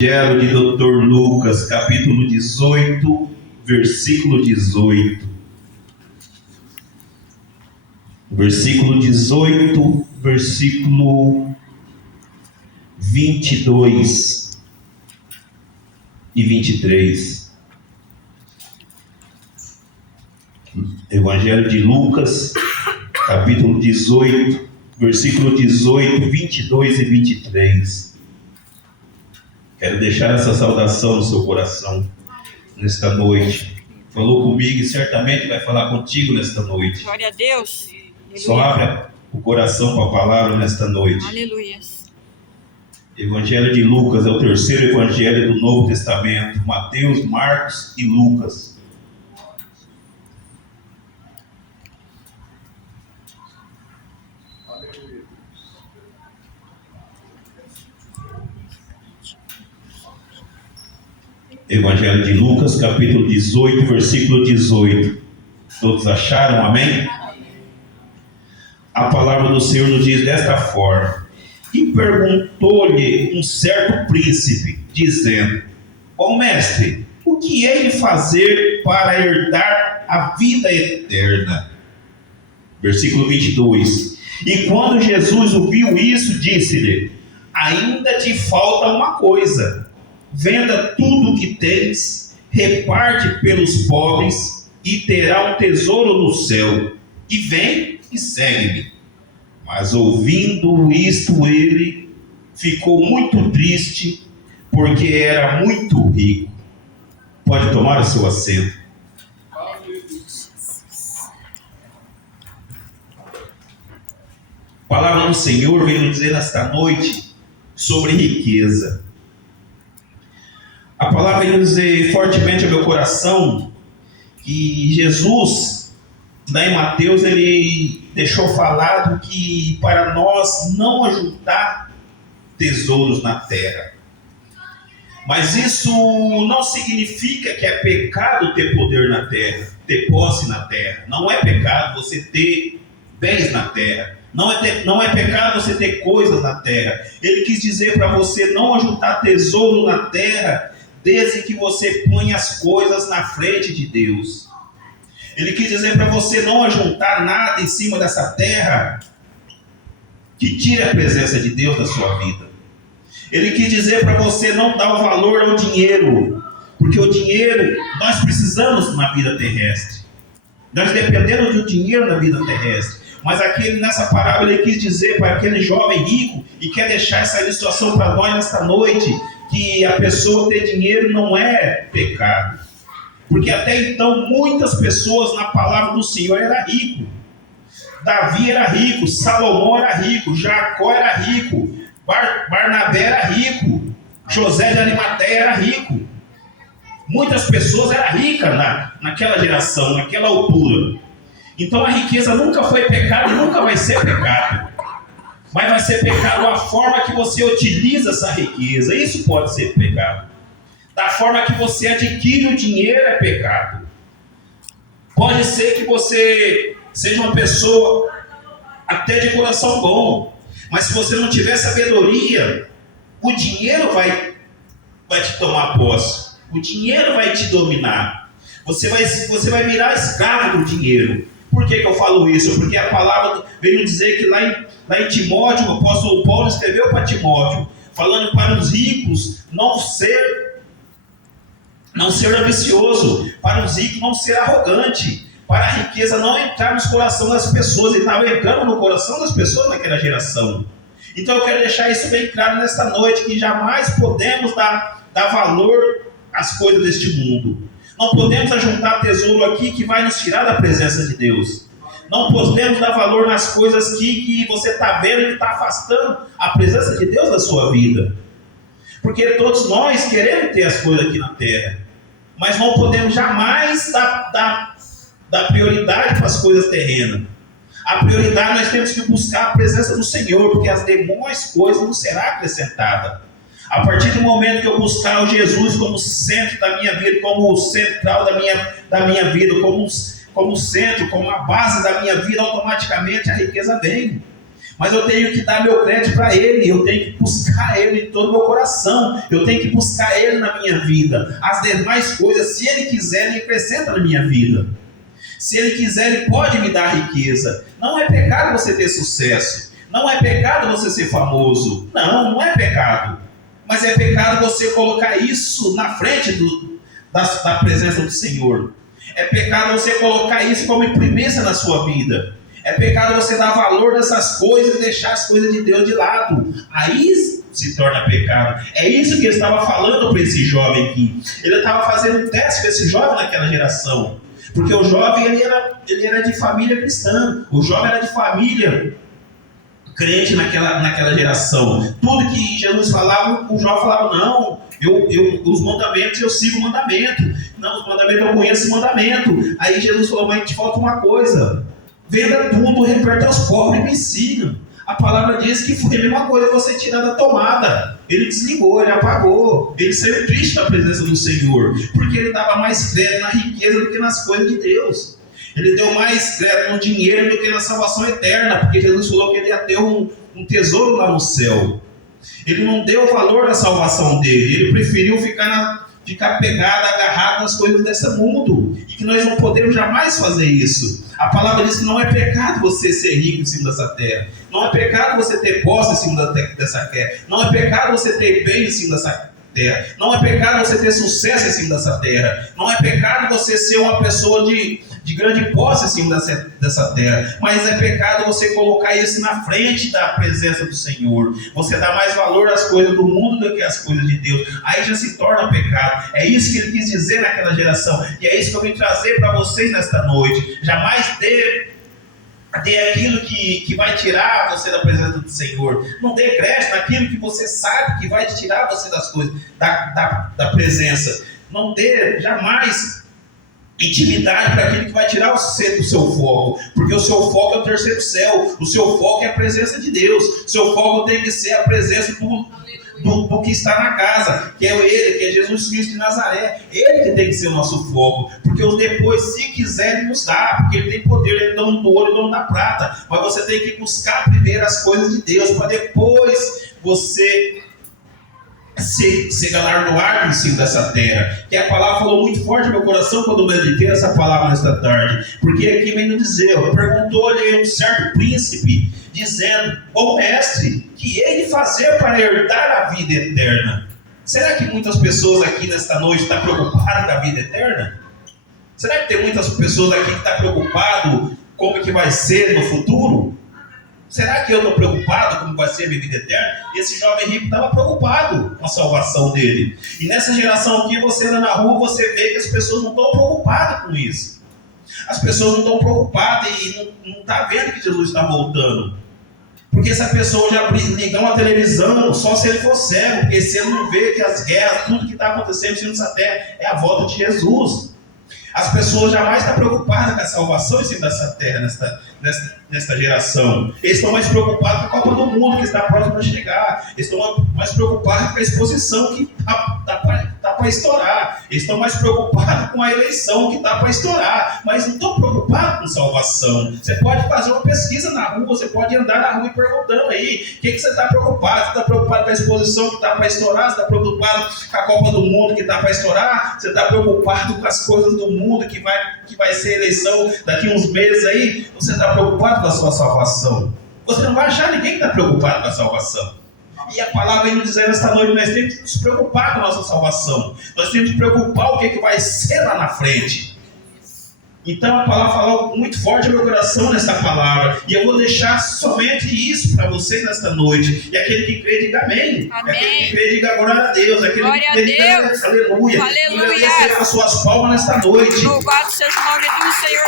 Evangelho de Dr. Lucas, capítulo 18, versículo 18. Versículo 18, versículo 22 e 23. Evangelho de Lucas, capítulo 18, versículo 18, 22 e 23. Quero deixar essa saudação no seu coração nesta noite. Falou comigo e certamente vai falar contigo nesta noite. Glória a Deus. Só abra o coração para a palavra nesta noite. Aleluia. Evangelho de Lucas é o terceiro evangelho do Novo Testamento. Mateus, Marcos e Lucas. Evangelho de Lucas, capítulo 18, versículo 18. Todos acharam? Amém? A palavra do Senhor nos diz desta forma: E perguntou-lhe um certo príncipe, dizendo: Ó mestre, o que hei de fazer para herdar a vida eterna? Versículo 22. E quando Jesus ouviu isso, disse-lhe: Ainda te falta uma coisa. Venda tudo o que tens, reparte pelos pobres, e terá um tesouro no céu. E vem e segue-me. Mas ouvindo isto, ele ficou muito triste, porque era muito rico. Pode tomar o seu assento. A palavra do Senhor vem nos dizer nesta noite sobre riqueza. A palavra vem dizer fortemente ao meu coração que Jesus, lá em Mateus, ele deixou falado que para nós não ajuntar tesouros na terra. Mas isso não significa que é pecado ter poder na terra, ter posse na terra. Não é pecado você ter bens na terra. Não é pecado você ter coisas na terra. Ele quis dizer para você não ajuntar tesouro na terra, desde que você ponha as coisas na frente de Deus. Ele quis dizer para você não ajuntar nada em cima dessa terra que tire a presença de Deus da sua vida. Ele quis dizer para você não dar o valor ao dinheiro, porque o dinheiro nós precisamos na vida terrestre. Nós dependemos do dinheiro na vida terrestre. Mas nessa parábola ele quis dizer para aquele jovem rico, e quer deixar essa ilustração para nós nesta noite, que a pessoa ter dinheiro não é pecado. Porque até então muitas pessoas na palavra do Senhor eram ricos. Davi era rico, Salomão era rico, Jacó era rico, Barnabé era rico, José de Arimateia era rico. Muitas pessoas eram ricas naquela geração, naquela altura. Então a riqueza nunca foi pecado e nunca vai ser pecado. Mas vai ser pecado a forma que você utiliza essa riqueza. Isso pode ser pecado. Da forma que você adquire o dinheiro é pecado. Pode ser que você seja uma pessoa até de coração bom, mas se você não tiver sabedoria, o dinheiro vai te tomar posse. O dinheiro vai te dominar. Você vai virar escravo do dinheiro. Por que eu falo isso? Porque a palavra veio dizer que lá em Timóteo, o apóstolo Paulo escreveu para Timóteo, falando para os ricos não ser ambicioso, para os ricos não ser arrogante, para a riqueza não entrar no coração das pessoas. Ele estava entrando no coração das pessoas naquela geração. Então eu quero deixar isso bem claro nesta noite, que jamais podemos dar valor às coisas deste mundo. Não podemos ajuntar tesouro aqui que vai nos tirar da presença de Deus. Não podemos dar valor nas coisas que você está vendo que está afastando a presença de Deus da sua vida. Porque todos nós queremos ter as coisas aqui na terra, mas não podemos jamais dar prioridade para as coisas terrenas. A prioridade nós temos que buscar a presença do Senhor, porque as demais coisas não serão acrescentadas. A partir do momento que eu buscar o Jesus como centro da minha vida, como o central da minha vida, como centro, como a base da minha vida, automaticamente a riqueza vem. Mas eu tenho que dar meu crédito para Ele, eu tenho que buscar Ele em todo o meu coração, eu tenho que buscar Ele na minha vida. As demais coisas, se Ele quiser, Ele acrescenta na minha vida. Se Ele quiser, Ele pode me dar riqueza. Não é pecado você ter sucesso, não é pecado você ser famoso, não é pecado. Mas é pecado você colocar isso na frente da presença do Senhor. É pecado você colocar isso como primícia na sua vida. É pecado você dar valor nessas coisas e deixar as coisas de Deus de lado. Aí se torna pecado. É isso que ele estava falando para esse jovem aqui. Ele estava fazendo um teste com esse jovem naquela geração. Porque o jovem ele era de família cristã. O jovem era de família crente naquela geração. Tudo que Jesus falava, o jovem falava, não, os mandamentos, eu sigo o mandamento. Não, os mandamentos, eu conheço o mandamento. Aí Jesus falou, mas te falta uma coisa. Venda tudo, reparte aos pobres e me siga. A palavra diz que foi a mesma coisa você tirar da tomada. Ele desligou, ele apagou. Ele saiu triste da presença do Senhor. Porque ele dava mais crédito na riqueza do que nas coisas de Deus. Ele deu mais crédito no dinheiro do que na salvação eterna. Porque Jesus falou que ele ia ter um tesouro lá no céu. Ele não deu o valor da salvação dele. Ele preferiu ficar pegado, agarrado nas coisas desse mundo. E que nós não podemos jamais fazer isso. A palavra diz que não é pecado você ser rico em cima dessa terra. Não é pecado você ter posse em cima dessa terra. Não é pecado você ter bem em cima dessa terra. Não é pecado você ter sucesso em cima dessa terra. Não é pecado você ser uma pessoa de grande posse em cima dessa terra. Mas é pecado você colocar isso na frente da presença do Senhor. Você dá mais valor às coisas do mundo do que às coisas de Deus. Aí já se torna pecado. É isso que ele quis dizer naquela geração. E é isso que eu vim trazer para vocês nesta noite. Jamais dê aquilo que vai tirar você da presença do Senhor. Não dê crédito naquilo que você sabe que vai te tirar você das coisas, da presença. Não dê jamais intimidade para aquilo que vai tirar você do seu foco, porque o seu foco é o terceiro céu, o seu foco é a presença de Deus, o seu foco tem que ser a presença do que está na casa, que é Ele, que é Jesus Cristo de Nazaré. Ele que tem que ser o nosso foco, porque os depois, se quiser, Ele nos dá, porque Ele tem poder, Ele é dono do ouro e dono da prata, mas você tem que buscar primeiro as coisas de Deus, para depois você ser galardoado em cima dessa terra. Que a palavra falou muito forte no meu coração quando eu meditei essa palavra nesta tarde. Porque aqui vem nos dizer, perguntou-lhe um certo príncipe, dizendo, bom mestre, que hei de fazer para herdar a vida eterna? Será que muitas pessoas aqui nesta noite estão preocupadas com a vida eterna? Será que tem muitas pessoas aqui que estão preocupadas como que vai ser no futuro? Será que eu estou preocupado como vai ser a minha vida eterna? E esse jovem rico estava preocupado com a salvação dele. E nessa geração aqui, você anda na rua, você vê que as pessoas não estão preocupadas com isso. As pessoas não estão preocupadas e não estão vendo que Jesus está voltando. Porque se a pessoa já ligar uma televisão, só se ele for cego, porque se ele não vê que as guerras, tudo que está acontecendo em cima dessa terra é a volta de Jesus. As pessoas jamais estão preocupadas com a salvação em cima dessa terra, nesta geração. Eles estão mais preocupados com a Copa do Mundo, que está próximo para chegar. Eles estão mais preocupados com a exposição que está para estourar. Eles estão mais preocupados com a eleição que está para estourar. Mas não estão preocupados com salvação. Você pode fazer uma pesquisa na rua, você pode andar na rua e perguntando aí, o que você está preocupado? Você está preocupado com a exposição que está para estourar? Você está preocupado com a Copa do Mundo que está para estourar? Você está preocupado com as coisas do mundo que vai ser eleição daqui uns meses aí? Você está preocupado com a sua salvação? Você não vai achar ninguém que está preocupado com a salvação. E a palavra vem nos dizer nesta noite, nós temos que nos preocupar com a nossa salvação. Nós temos que preocupar o que vai ser lá na frente. Então a palavra falou muito forte no meu coração nessa palavra. E eu vou deixar somente isso para vocês nesta noite. E aquele que crê, diga amém. Amém. Aquele que crê, diga glória a Deus. Aquele Glória que crê, diga a Deus. aleluia. Aleluia. E agradecer as suas palmas nesta noite. Louvado seja o nome do Senhor.